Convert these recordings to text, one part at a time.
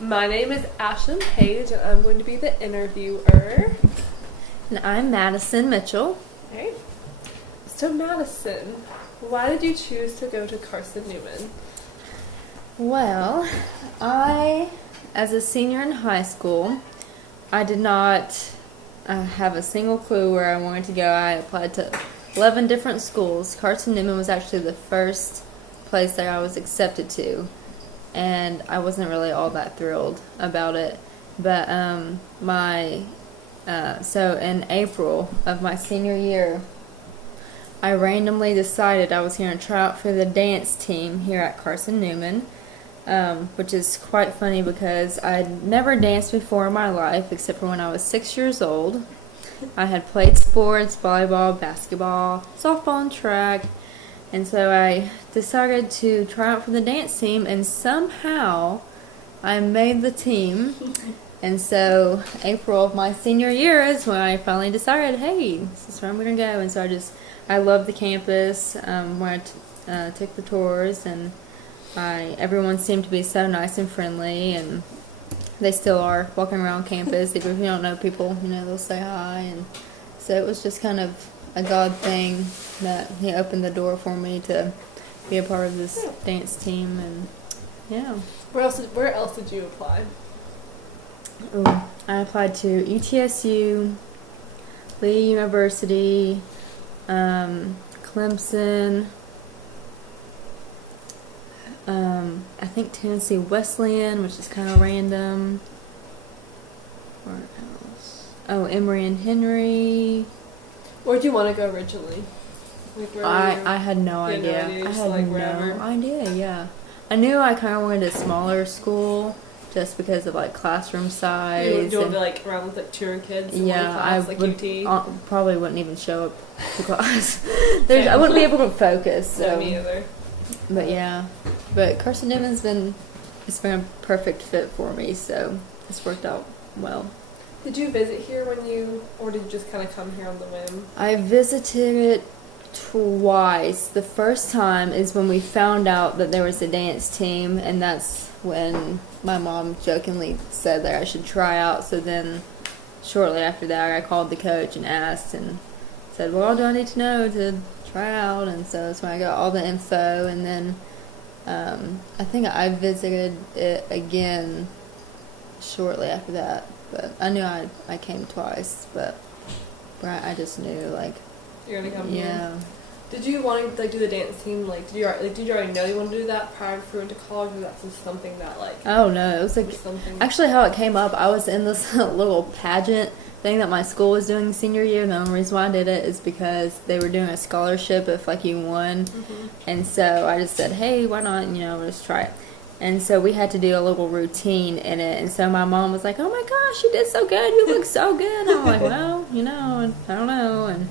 My name is Ashlyn Page, and I'm going to be the interviewer. And I'm Madison Mitchell. Okay. So Madison, why did you choose to go to Carson Newman? Well, as a senior in high school, I did not have a single clue where I wanted to go. I applied to 11 different schools. Carson Newman was actually the first place that I was accepted to, and I wasn't really all that thrilled about it. But so in April of my senior year, I randomly decided I was going to try out for the dance team here at Carson Newman, which is quite funny because I'd never danced before in my life except for when I was 6 years old. I had played sports, volleyball, basketball, softball, and track, and so I decided to try out for the dance team, and somehow I made the team. And so April of my senior year is when I finally decided, hey, this is where I'm going to go. And so I loved the campus when I took the tours, and everyone seemed to be so nice and friendly, and they still are walking around campus. Even if you don't know people, they'll say hi. And so it was just kind of a God thing that he opened the door for me to be a part of this dance team, and yeah. Where else did you apply? Ooh, I applied to ETSU, Lee University, Clemson, I think Tennessee Wesleyan, which is kind of random. Where else? Oh, Emory and Henry. Where'd you want to go originally? I had no idea. I had no idea, yeah. I knew I kind of wanted a smaller school just because of, classroom size. You wanted to, around with, 200 kids in one class, UT? Probably wouldn't even show up to class. I wouldn't be able to focus. So. Yeah, me either. But, yeah. But Carson Newman's been a perfect fit for me, so it's worked out well. Did you visit here or did you just kind of come here on the whim? I visited it twice. The first time is when we found out that there was a dance team, and that's when my mom jokingly said that I should try out. So then shortly after that, I called the coach and asked and said, well, what do I need to know to try out? And so that's when I got all the info, and then I think I visited it again shortly after that. But I knew I came twice, but I just knew, you're going to come yeah. here? Did you want to, do the dance team, did you already know you wanted to do that prior to going to college, or that was something that, Oh, no, it was, something... Actually, how it came up, I was in this little pageant thing that my school was doing senior year, and the only reason why I did it is because they were doing a scholarship if, you won, and so I just said, hey, why not, let's try it. And so we had to do a little routine in it. And so my mom was like, oh my gosh, you did so good. You look so good. And I'm like, well, I don't know. And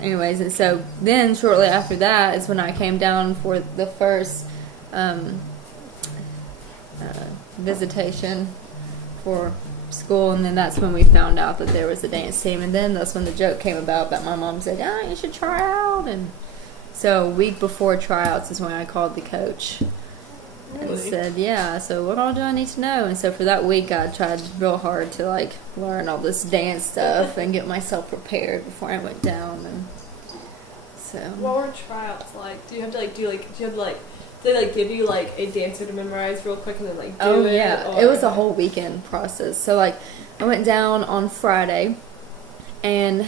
anyways, and so then shortly after that is when I came down for the first visitation for school. And then that's when we found out that there was a dance team. And then that's when the joke came about that my mom said, you should try out. And so a week before tryouts is when I called the coach. And said, yeah, so what all do I need to know? And so for that week, I tried real hard to, learn all this dance stuff and get myself prepared before I went down. And so. What were tryouts like? Do you have to, they, give you, a dancer to memorize real quick and then, do it? Oh, yeah. It was a whole weekend process. So, I went down on Friday, and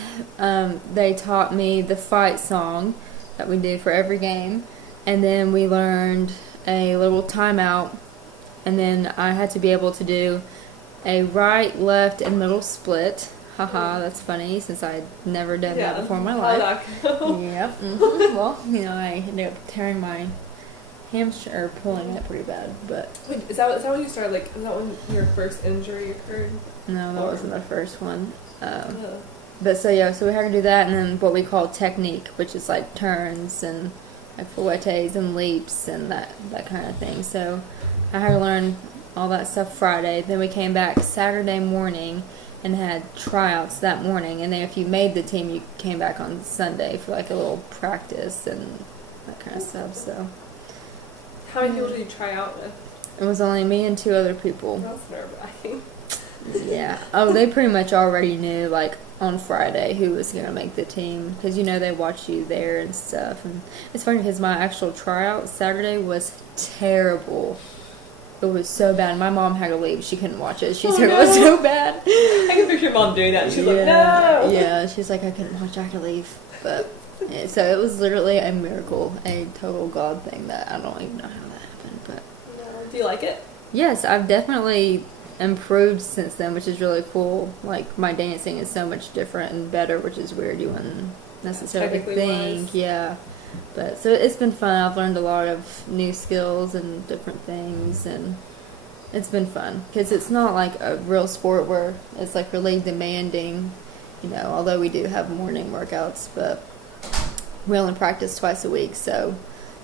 they taught me the fight song that we do for every game. And then we learned a little timeout, and then I had to be able to do a right, left, and middle split. Haha, that's funny since I'd never done that before in my life. Yep. Well, I ended up tearing my hamstring or pulling it pretty bad. But wait, is that when you started? Is that when your first injury occurred? No, that wasn't the first one. But so we had to do that, and then what we call technique, which is turns and fouettes and leaps and that kind of thing. So I had to learn all that stuff Friday. Then we came back Saturday morning and had tryouts that morning. And then if you made the team, you came back on Sunday for a little practice and that kind of stuff. So how many people did you try out with? It was only me and 2 other people. That's nerve-wracking. Yeah. Oh, they pretty much already knew, like, on Friday who was going to make the team. Because, they watch you there and stuff. And it's funny because my actual tryout Saturday was terrible. It was so bad. My mom had to leave. She couldn't watch it. She said it was so bad. I can picture mom doing that. She's like, no! Yeah, she's like, I couldn't watch. I had to leave. But, yeah, so it was literally a miracle. A total God thing that I don't even know how that happened. But no. Do you like it? Yes, I've definitely improved since then, which is really cool. Like, my dancing is so much different and better, which is weird. You wouldn't necessarily think. Yeah. But, so it's been fun. I've learned a lot of new skills and different things, and it's been fun. Because it's not like a real sport where it's like really demanding, although we do have morning workouts, but we only practice twice a week, so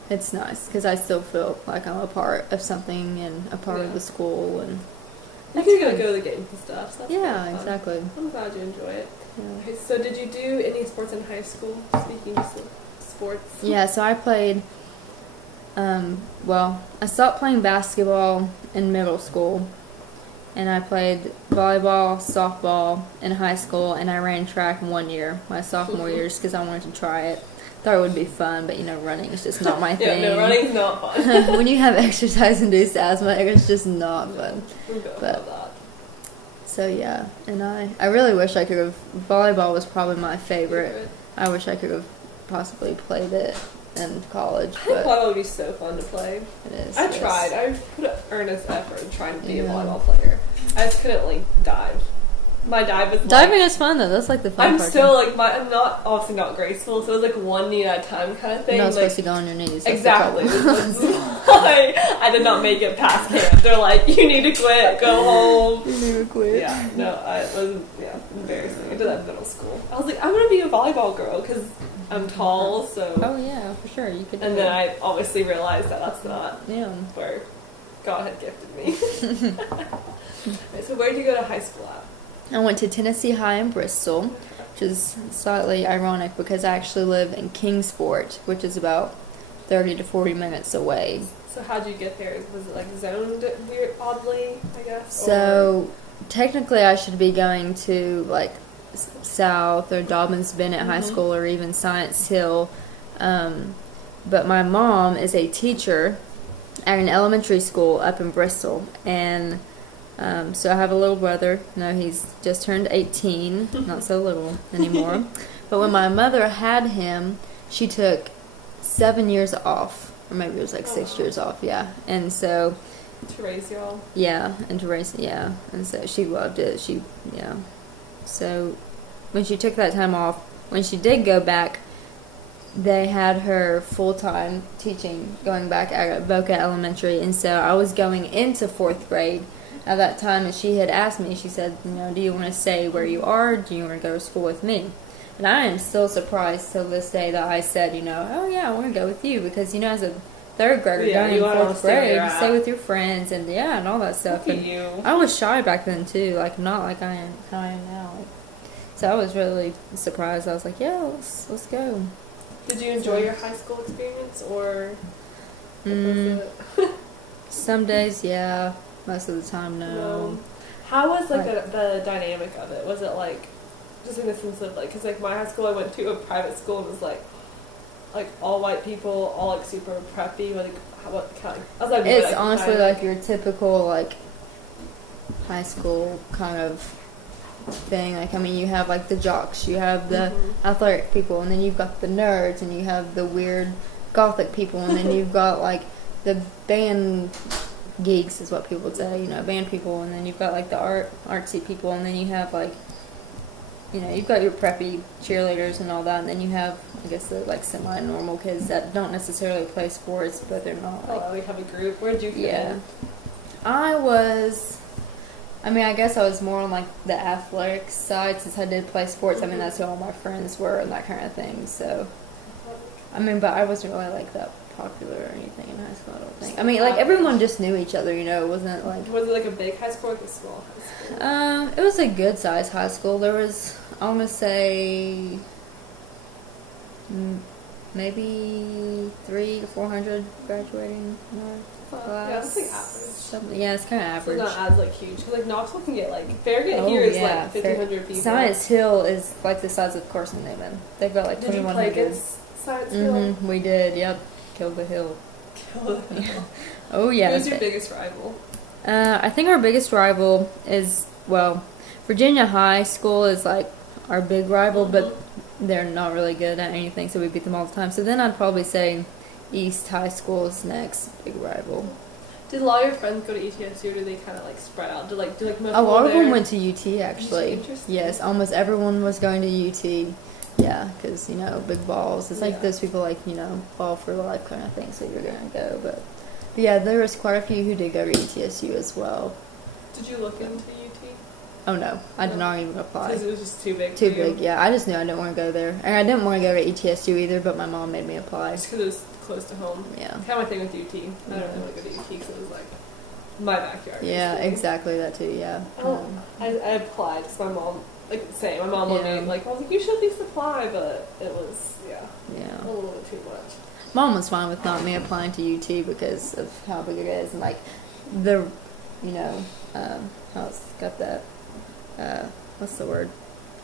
it's nice. Because I still feel like I'm a part of something and a part of the school, and you can go to the games and stuff. So yeah, exactly. I'm glad you enjoy it. Yeah. Okay, so did you do any sports in high school? Speaking of sports. Yeah, so I played, I stopped playing basketball in middle school, and I played volleyball, softball in high school, and I ran track 1 year, my sophomore years, because I wanted to try it. Thought it would be fun, but running is just not my thing. Yeah, no, running's not fun. When you have exercise-induced asthma, it's just not fun. That. So yeah, and I really wish I could have. Volleyball was probably my favorite. I wish I could have possibly played it in college. I think volleyball would be so fun to play. It is. I tried. I put an earnest effort in trying to be a volleyball player. I just couldn't dive. My dive was diving is fun though. That's like the fun part. I'm still I'm not obviously not graceful, so it was one knee at a time kind of thing. You're not supposed to go on your knees. Exactly. I did not make it past camp. They're like, you need to quit, go home. You need to quit. Yeah, no, it was embarrassing. I did that in middle school. I was like, I want to be a volleyball girl because I'm tall, so. Oh yeah, for sure you could. And then I obviously realized that that's not where God had gifted me. So where did you go to high school at? I went to Tennessee High in Bristol, which is slightly ironic because I actually live in Kingsport, which is about 30 to 40 minutes away. So how'd you get there? Was it zoned weird, oddly, I guess? So technically I should be going to South or Dobbins Bennett High School or even Science Hill. But my mom is a teacher at an elementary school up in Bristol, and so I have a little brother. No, he's just turned 18, not so little anymore. But when my mother had him, she took 7 years off, or maybe it was 6 years off, yeah. And so to raise y'all. Yeah, and to raise, yeah. And so she loved it. So when she took that time off, when she did go back, they had her full-time teaching, going back at Boca Elementary, and so I was going into 4th grade at that time, and she had asked me, she said, do you want to stay where you are, or do you want to go to school with me? And I am still surprised till this day that I said, oh yeah, I want to go with you, because, as a 3rd grader going in 4th grade, you stay with your friends, and and all that stuff. Look at and you. I was shy back then too, not like I am now. So I was really surprised. I was like, yeah, let's go. Did you enjoy your high school experience, or some days, yeah. Most of the time, no. How was the dynamic of it? Was it just in the sense of because my high school, I went to a private school, and it was all white people, all super preppy. What kind? I was it's honestly your typical high school kind of thing. You have the jocks, you have the athletic people, and then you've got the nerds, and you have the weird gothic people, and then you've got the band geeks is what people would say, band people, and then you've got the artsy people, and then you have you've got your preppy cheerleaders and all that, and then you have, I guess, the semi-normal kids that don't necessarily play sports, but they're not we have a group. Where did you fit in? I guess I was more on the athletic side since I did play sports. That's who all my friends were and that kind of thing. So, but I wasn't really that popular or anything in high school, I don't think. Everyone just knew each other, it wasn't Was it a big high school or a small high school? It was a good sized high school. There was, I want to say, maybe 300 to 400 graduating. Yeah, it's like average. Yeah, it's kind of average. So not as like huge. Because like Knoxville can get like Farragut here is like 1,500 people. Science Hill is like the size of Carson Newman. They've got like 2,100. Did you play against Science Hill? We did. Yep. Kill the hill. Yeah. Oh yeah. Who's your biggest rival? I think our biggest rival is, well, Virginia High School is like our big rival, but they're not really good at anything, so we beat them all the time. So then I'd probably say East High School is next big rival. Did a lot of your friends go to ETSU, or did they kind of like spread out? Do like most a lot of there? them went to UT actually. Interesting. Yes, almost everyone was going to UT. Yeah, because big balls. It's like those people like ball for life kind of thing. So you're gonna go, but yeah, there was quite a few who did go to ETSU as well. Did you look into UT? Oh no, I did not even apply. Because it was just too big. Too big, yeah. I just knew I didn't want to go there, and I didn't want to go to ETSU either. But my mom made me apply. Just because it was close to home. Yeah. Kind of my thing with UT. I don't really want to go to UT because it was like my backyard. Yeah, basically. exactly that too. Yeah. I applied because my mom, my mom wanted me, I was like, you should at least apply, but it was, a little bit too much. Mom was fine with not me applying to UT because of how big it is and like the, how it's got that, what's the word?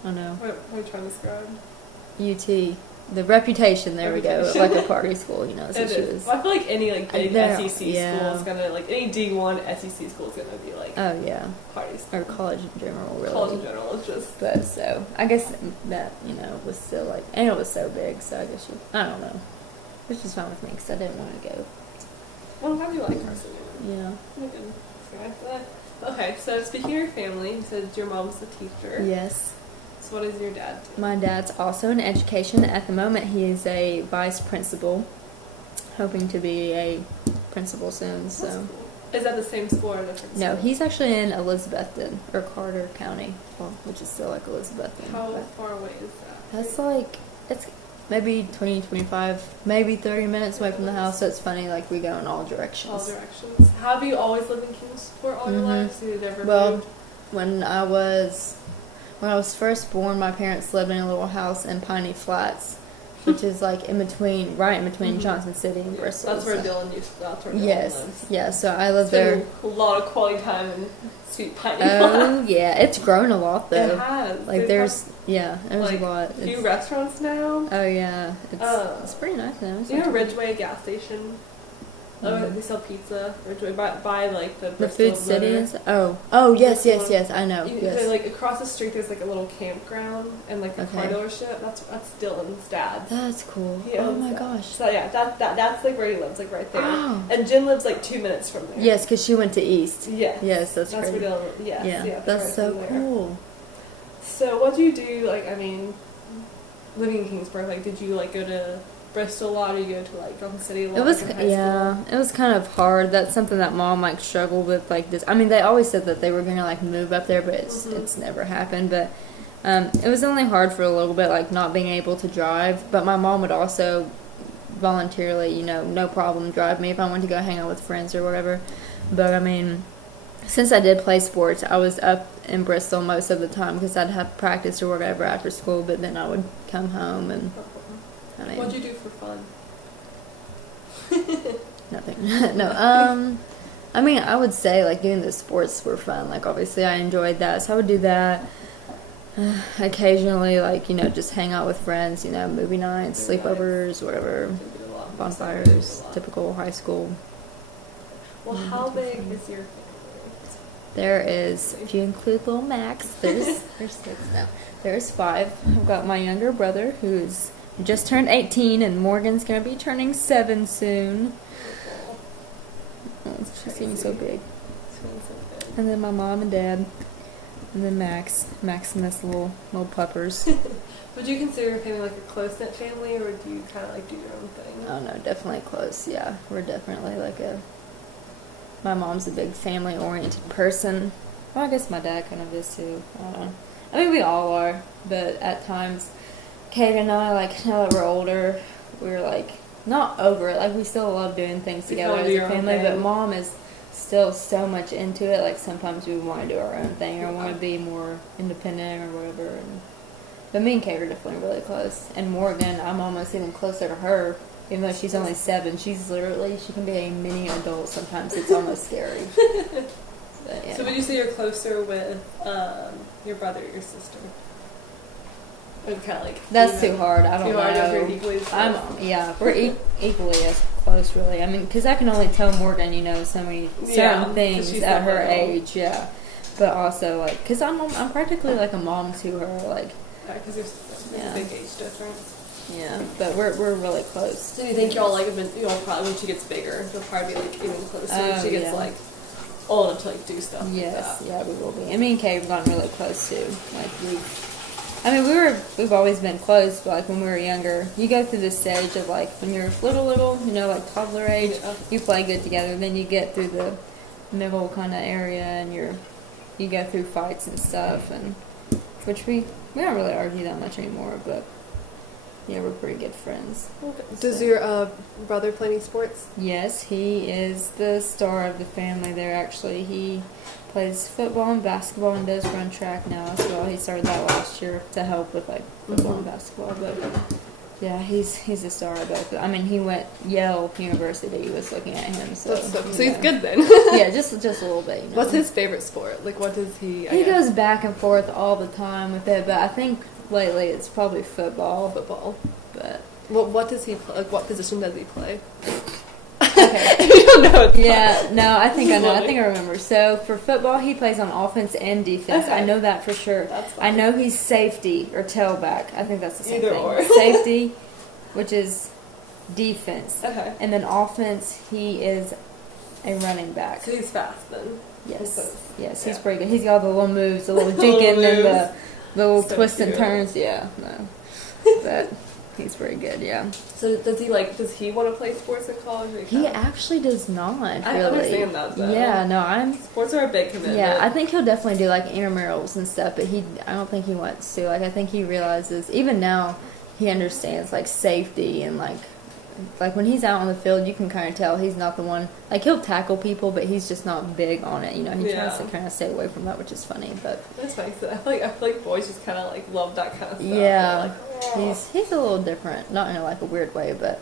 I don't know. What are you trying to describe? UT. The reputation, there we go, like a party school, so she was. Well, I feel like any like big SEC school yeah. is gonna any D1 SEC school is gonna be like party school. Or college in general, really. College in general is just. But so I guess that was still like, and it was so big, so I guess I don't know, which is fine with me because I didn't want to go. Well, how do you like Carson? Yeah. Okay, so speaking of your family, you said your mom's a teacher. Yes. So what does your dad do? My dad's also in education. At the moment, he is a vice principal, hoping to be a principal soon. So, cool. Is that the same school or different school? No, he's actually in Elizabethton or Carter County, which is still like Elizabethton. How far away is that? That's like it's maybe 20, 25, maybe 30 minutes away from the house. So it's funny, like we go in all directions. All directions. Have you always lived in Kingsport all your life? So you never moved? When I was first born, my parents lived in a little house in Piney Flats, which is like right in between Johnson City and Bristol. That's where Dylan lives. Yes, yeah. So I lived there. A lot of quality time in sweet Piney Flats. Oh yeah, it's grown a lot though. It has. Like there's a lot. A few restaurants now. Oh yeah, it's pretty nice now. Ridgeway gas station. They sell pizza. Ridgeway by like the Food City. Oh yes, I know. Yes. Like across the street, there's like a little campground and like a car dealership. That's Dylan's dad. That's cool. Oh my gosh. So yeah, that's like where he lives, like right there. Oh. And Jen lives like 2 minutes from there. Yes, because she went to East. Yes. Yes, that's where Dylan. Yes. Yeah. That's so cool. So what do you do? Like, living in Kingsburg, like, did you like go to Bristol a lot, or you go to like Johnson City a lot? It was kind of hard. That's something that Mom like struggled with. Like this, they always said that they were gonna like move up there, but it's never happened. But it was only hard for a little bit, like not being able to drive. But my mom would also voluntarily, no problem, drive me if I wanted to go hang out with friends or whatever. But since I did play sports, I was up in Bristol most of the time because I'd have practice or whatever after school. But then I would come home and. What'd you do for fun? Nothing. No. I would say like doing the sports were fun. Like obviously I enjoyed that, so I would do that. Occasionally, like just hang out with friends. Movie nights, sleepovers, whatever, bonfires, typical high school. Well, how big is your family? There is, if you include little Max, there's 6 now. There's 5. I've got my younger brother who's just turned 18, and Morgan's going to be turning 7 soon. Oh, she's getting so big. And then my mom and dad, and then Max and this little puppers. Would you consider your family like a close-knit family, or do you kind of like do your own thing? Oh no, definitely close, yeah. We're definitely like my mom's a big family-oriented person. Well, I guess my dad kind of is too. I don't know. We all are, but at times Kate and I, like, now that we're older, we're, like, not over it. Like, we still love doing things together as a family, but Mom is still so much into it. Like, sometimes we want to do our own thing or want to be more independent or whatever. But me and Kate are definitely really close. And Morgan, I'm almost even closer to her Even though she's only 7, she can be a mini adult sometimes. It's almost scary. But, yeah. So would you say you're closer with your brother or your sister? Kind of like that's too hard. I don't know. We're equally we're equally as close, really. I mean, because I can only tell Morgan, so many certain things at her age. Yeah, but also like, because I'm practically like a mom to her. Like, because there's a big age difference. Yeah, but we're really close. So do you think y'all probably when she gets bigger, you'll probably be like even closer when she gets like old enough to like do stuff? Yes, yeah, we will be. And me and Kay have gotten really close too. Like we've always been close, but like when we were younger, you go through this stage of like when you're little, like toddler age, you play good together. Then you get through the middle kind of area, and you go through fights and stuff, and which we don't really argue that much anymore, but. Yeah, we're pretty good friends. Does your brother play any sports? Yes, he is the star of the family there, actually. He plays football and basketball and does run track now as well. He started that last year to help with, like, football and basketball. But, yeah, he's a star of both. I mean, he went Yale University. He was looking at him. So he's good then. Yeah, just a little bit. What's his favorite sport? Like, what does he... He goes back and forth all the time with it, but I think... Lately, it's probably football. But what does he play? Like, what position does he play? Okay. If you don't know, yeah, no, I think I know. I think I remember. So for football, he plays on offense and defense. Okay. I know that for sure. I know he's safety or tailback. I think that's the same thing. Or. Safety, which is defense. Okay. And then offense, he is a running back. So he's fast then. Yes, he's pretty good. He's got the little moves, the little jinking and the little twists and turns. Yeah, no, but he's pretty good. Yeah. So does he want to play sports in college? He actually does not. Really. I understand that though. Yeah, no, sports are a big commitment. Yeah, I think he'll definitely do like intramurals and stuff, but I don't think he wants to. Like, I think he realizes even now he understands like safety and like when he's out on the field, you can kind of tell he's not the one. Like, he'll tackle people, but he's just not big on it. He tries to kind of stay away from that, which is funny. But that's nice. I feel like boys just kind of like love that kind of stuff. Yeah, he's a little different, not in like a weird way, but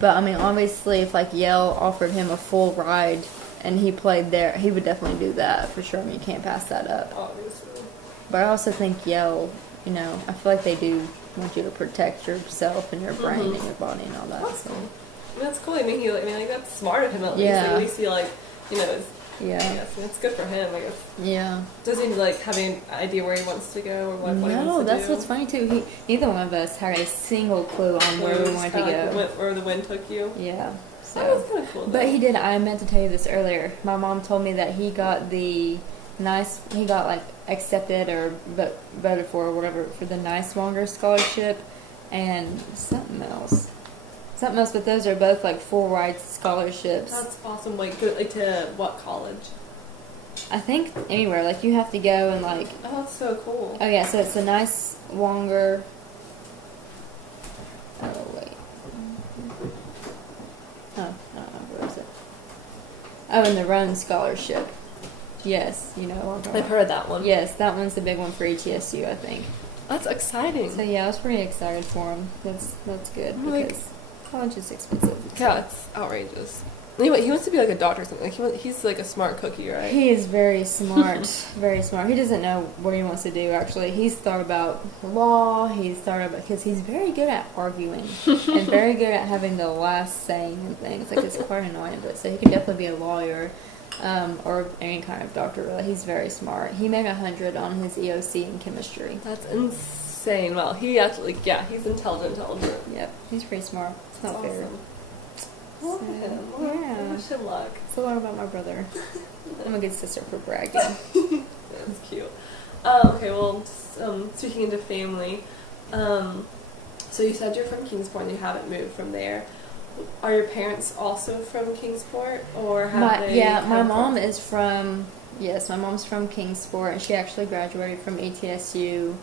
I mean, obviously, if like Yale offered him a full ride and he played there, he would definitely do that for sure. I mean, you can't pass that up. Obviously. But I also think Yale, I feel like they do want you to protect yourself and your brain and your body and all that. That's cool. That's cool. I mean, that's smart of him at least. Yeah. Like, at least he it's good for him, I guess. Yeah. Does he have an idea where he wants to go or what he wants to do? No, that's what's funny too. Neither one of us had a single clue on where we wanted to go. Where the wind took you. Yeah. So. That was kind of cool. Though. But he did. I meant to tell you this earlier. My mom told me that he got accepted or voted for or whatever for the Niswonger scholarship and something else, but those are both like full ride scholarships. That's awesome. Like to what college? I think anywhere. Like, you have to go and like. Oh, that's so cool. Oh yeah, so it's a Niswonger. Oh wait. Oh, where is it? Oh, and the Run scholarship. Yes, I've heard that one. Yes, that one's the big one for ETSU, I think. That's exciting. So yeah, I was pretty excited for him. That's good because college is expensive. Yeah, it's outrageous. Anyway, he wants to be like a doctor or something. He's like a smart cookie, right? He is very smart, very smart. He doesn't know what he wants to do, actually. He's thought about law. Because he's very good at arguing and very good at having the last say in things. Like, it's quite annoying, but so he could definitely be a lawyer. Or any kind of doctor, really. He's very smart. He made 100 on his EOC in chemistry. That's insane. Well, he actually, he's intelligent. Yep, he's pretty smart. It's not awesome. fair. So, yeah. I wish him luck. It's a lot about my brother. I'm a good sister for bragging. That's cute. Okay, well, speaking into family, so you said you're from Kingsport and you haven't moved from there. Are your parents also from Kingsport, or have they? Yeah, my mom is from. Yes, my mom's from Kingsport, and she actually graduated from ETSU.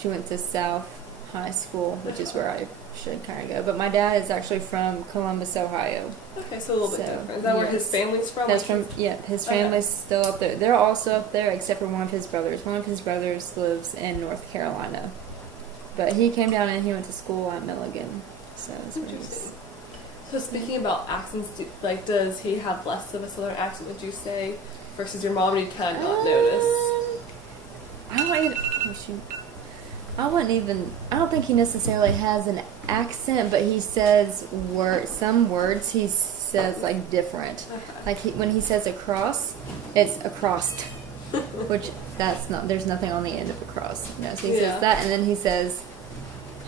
She went to South High School, which is where I should kind of go. But my dad is actually from Columbus, Ohio. Okay, so a little bit different. Is that where his family's from? That's from. Yeah, his family's still up there. They're also up there, except for one of his brothers. One of his brothers lives in North Carolina, but he came down and he went to school at Milligan. So it's interesting. So speaking about accents, does he have less of a southern accent, would you say, versus your mom? And you kind of not notice? I don't think he necessarily has an accent, but he says some words he says like different. Okay. Like when he says across, it's across, which there's nothing on the end of across. So he says that, and then he says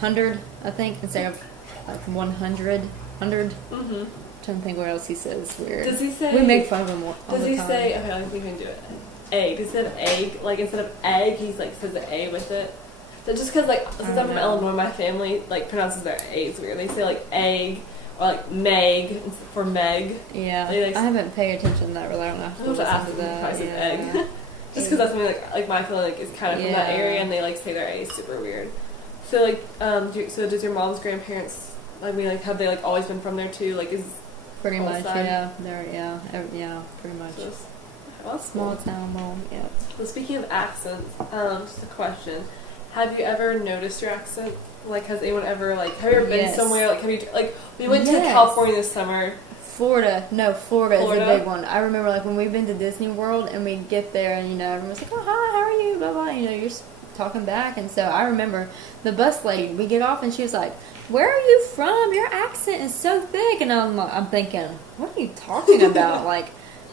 100, I think, instead of like 100. 100. Mm-hmm. Trying to think what else he says weird. Does he say? We make fun of him all the time. Does he say? Okay, I think we can do it. Egg. Does he have egg? Like instead of egg, he's like says the A with it. So just because since I'm from Illinois, my family pronounces their A's weird. They say like egg or like Meg for Meg. Yeah, I haven't paid attention to that really. I don't know. To ask them price of egg. Just because that's something like my family is kind of from that area, and they say their A is super weird. So so does your mom's grandparents? Have they always been from there too? Is pretty much, they're pretty much. So, small town mom, yeah. So speaking of accents, just a question: have you ever noticed your accent? Has anyone ever have you ever been somewhere? Have you we went to California this summer? Florida is a big one. I remember when we've been to Disney World and we get there and everyone's like, oh hi, how are you? Blah blah. You're talking back, and so I remember the bus lady. We get off and she was like, where are you from? Your accent is so thick. And I'm thinking, what are you talking about?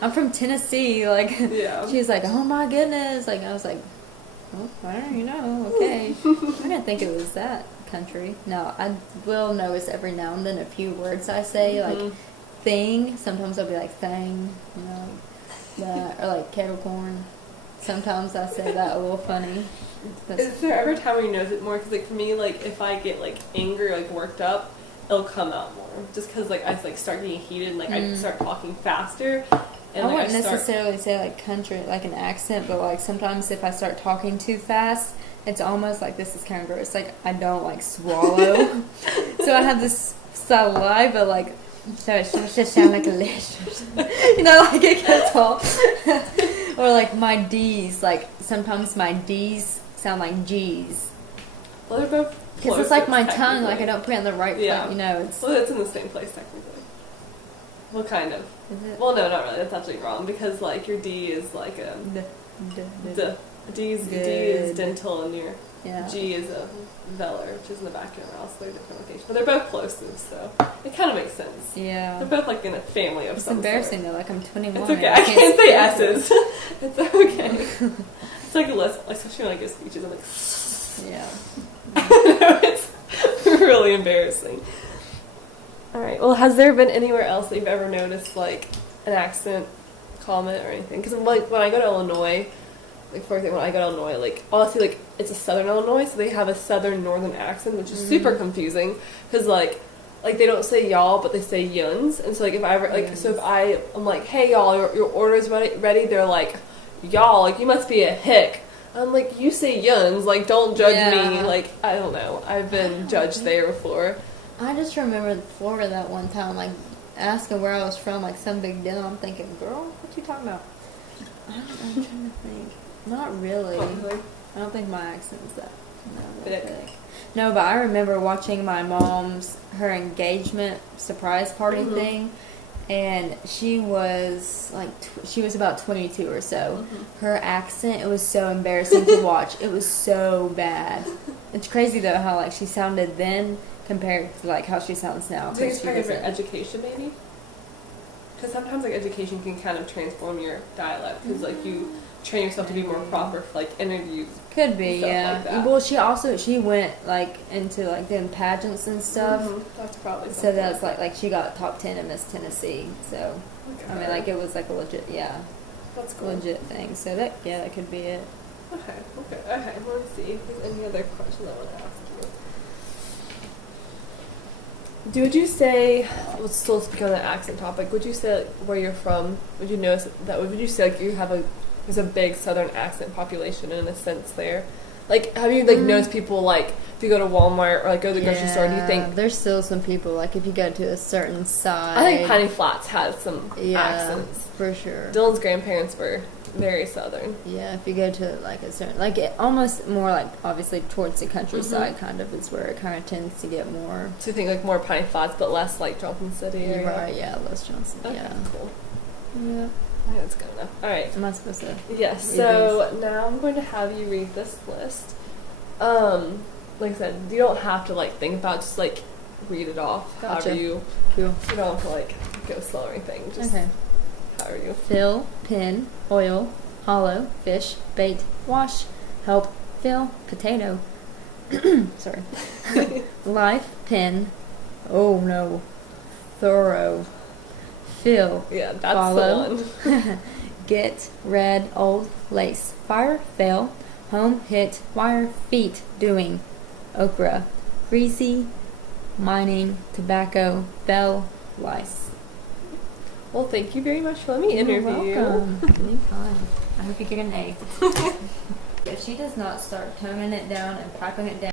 I'm from Tennessee. She was like, oh my goodness. I was like, oh, okay. I didn't think it was that country. No, I will notice every now and then a few words I say, thing. Sometimes I'll be like, thing, that, or kettle corn. Sometimes I say that a little funny. Is there ever a time where you notice it more? Because for me, if I get angry or worked up, it'll come out more. Just because I start getting heated and I start talking faster. And, I wouldn't necessarily say country an accent, but sometimes if I start talking too fast, it's almost this is kind of gross. I don't swallow, so I have this saliva so it just sound like a lish. It gets off. Or my D's, sometimes my D's sound like G's. Well, they're both because it's my tongue, I don't put it in the right place, it's... Well, it's in the same place, technically. Well, kind of. Is it? Well, no, not really. That's actually wrong, because, your D is, D is dental, and your G is a velar, which is in the back of your mouth, so they're different locations. But they're both plosive, so it kind of makes sense. Yeah. They're both, in a family of some sort. It's embarrassing, though. I'm 21. It's okay. I can't say S's. It's okay. It's a list, especially when I give speeches, I'm yeah. It's really embarrassing. Alright, well, has there been anywhere else that you've ever noticed, an accent comment or anything? Because, when I go to Illinois, for example, when I go to Illinois, honestly, it's a southern Illinois, so they have a southern northern accent, which is super confusing, because, they don't say y'all, but they say yuns, and so, if I ever, so if I'm like, hey, y'all, your order's ready, they're like, y'all, you must be a hick. I'm like, you say yuns, don't judge me, I don't know, I've been judged there before. I just remember Florida that one time, asking where I was from, some big deal. I'm thinking, girl, what you talking about? I'm trying to think. Not really. I don't think my accent's that thick. No, but I remember watching my mom's, her engagement surprise party thing, and she was she was about 22 or so. Her accent, it was so embarrassing to watch. It was so bad. It's crazy though how she sounded then compared to how she sounds now. Do you think it's part of education maybe? Because sometimes education can kind of transform your dialect because you train yourself to be more proper for interviews. Could be, yeah. Well, she went into them pageants and stuff. That's probably so that's she got top 10 in Miss Tennessee. So it was a legit, that's cool. Legit thing. So that could be it. Okay. Let's see if there's any other questions I want to ask you. Would you say, let's still speak on the accent topic, would you say where you're from, would you notice that, would you say you have there's a big southern accent population in a sense there? Have you noticed people if you go to Walmart or go to the grocery store, do you think there's still some people if you go to a certain side? I think Piney Flats has some accents for sure. Dylan's grandparents were very southern. Yeah, if you go to like a certain, like it almost more like obviously towards the countryside kind of is where it kind of tends to get more. So you think like more Pine Flats, but less like Johnson City area? Right, yeah, less Johnson. Okay, yeah. cool. Yeah. I think that's good enough. All right. Am I supposed to? Yes. So now I'm going to have you read this list. Like I said, you don't have to like think about it, just like read it off. Gotcha. However you. Cool. You don't have to like go slow or anything. Just however you. Fill, pin, oil, hollow, fish, bait, wash, help, fill, potato. Sorry. Life, pin. Oh no. Thorough. Fill. Yeah, that's follow, the one. Get, red, old, lace, fire, fail, home, hit, wire, feet, doing, okra, greasy, mining, tobacco, fell, lice. Well, thank you very much for letting me interview you. Welcome. Anytime. I hope you get an A. If she does not start toning it down and piping it down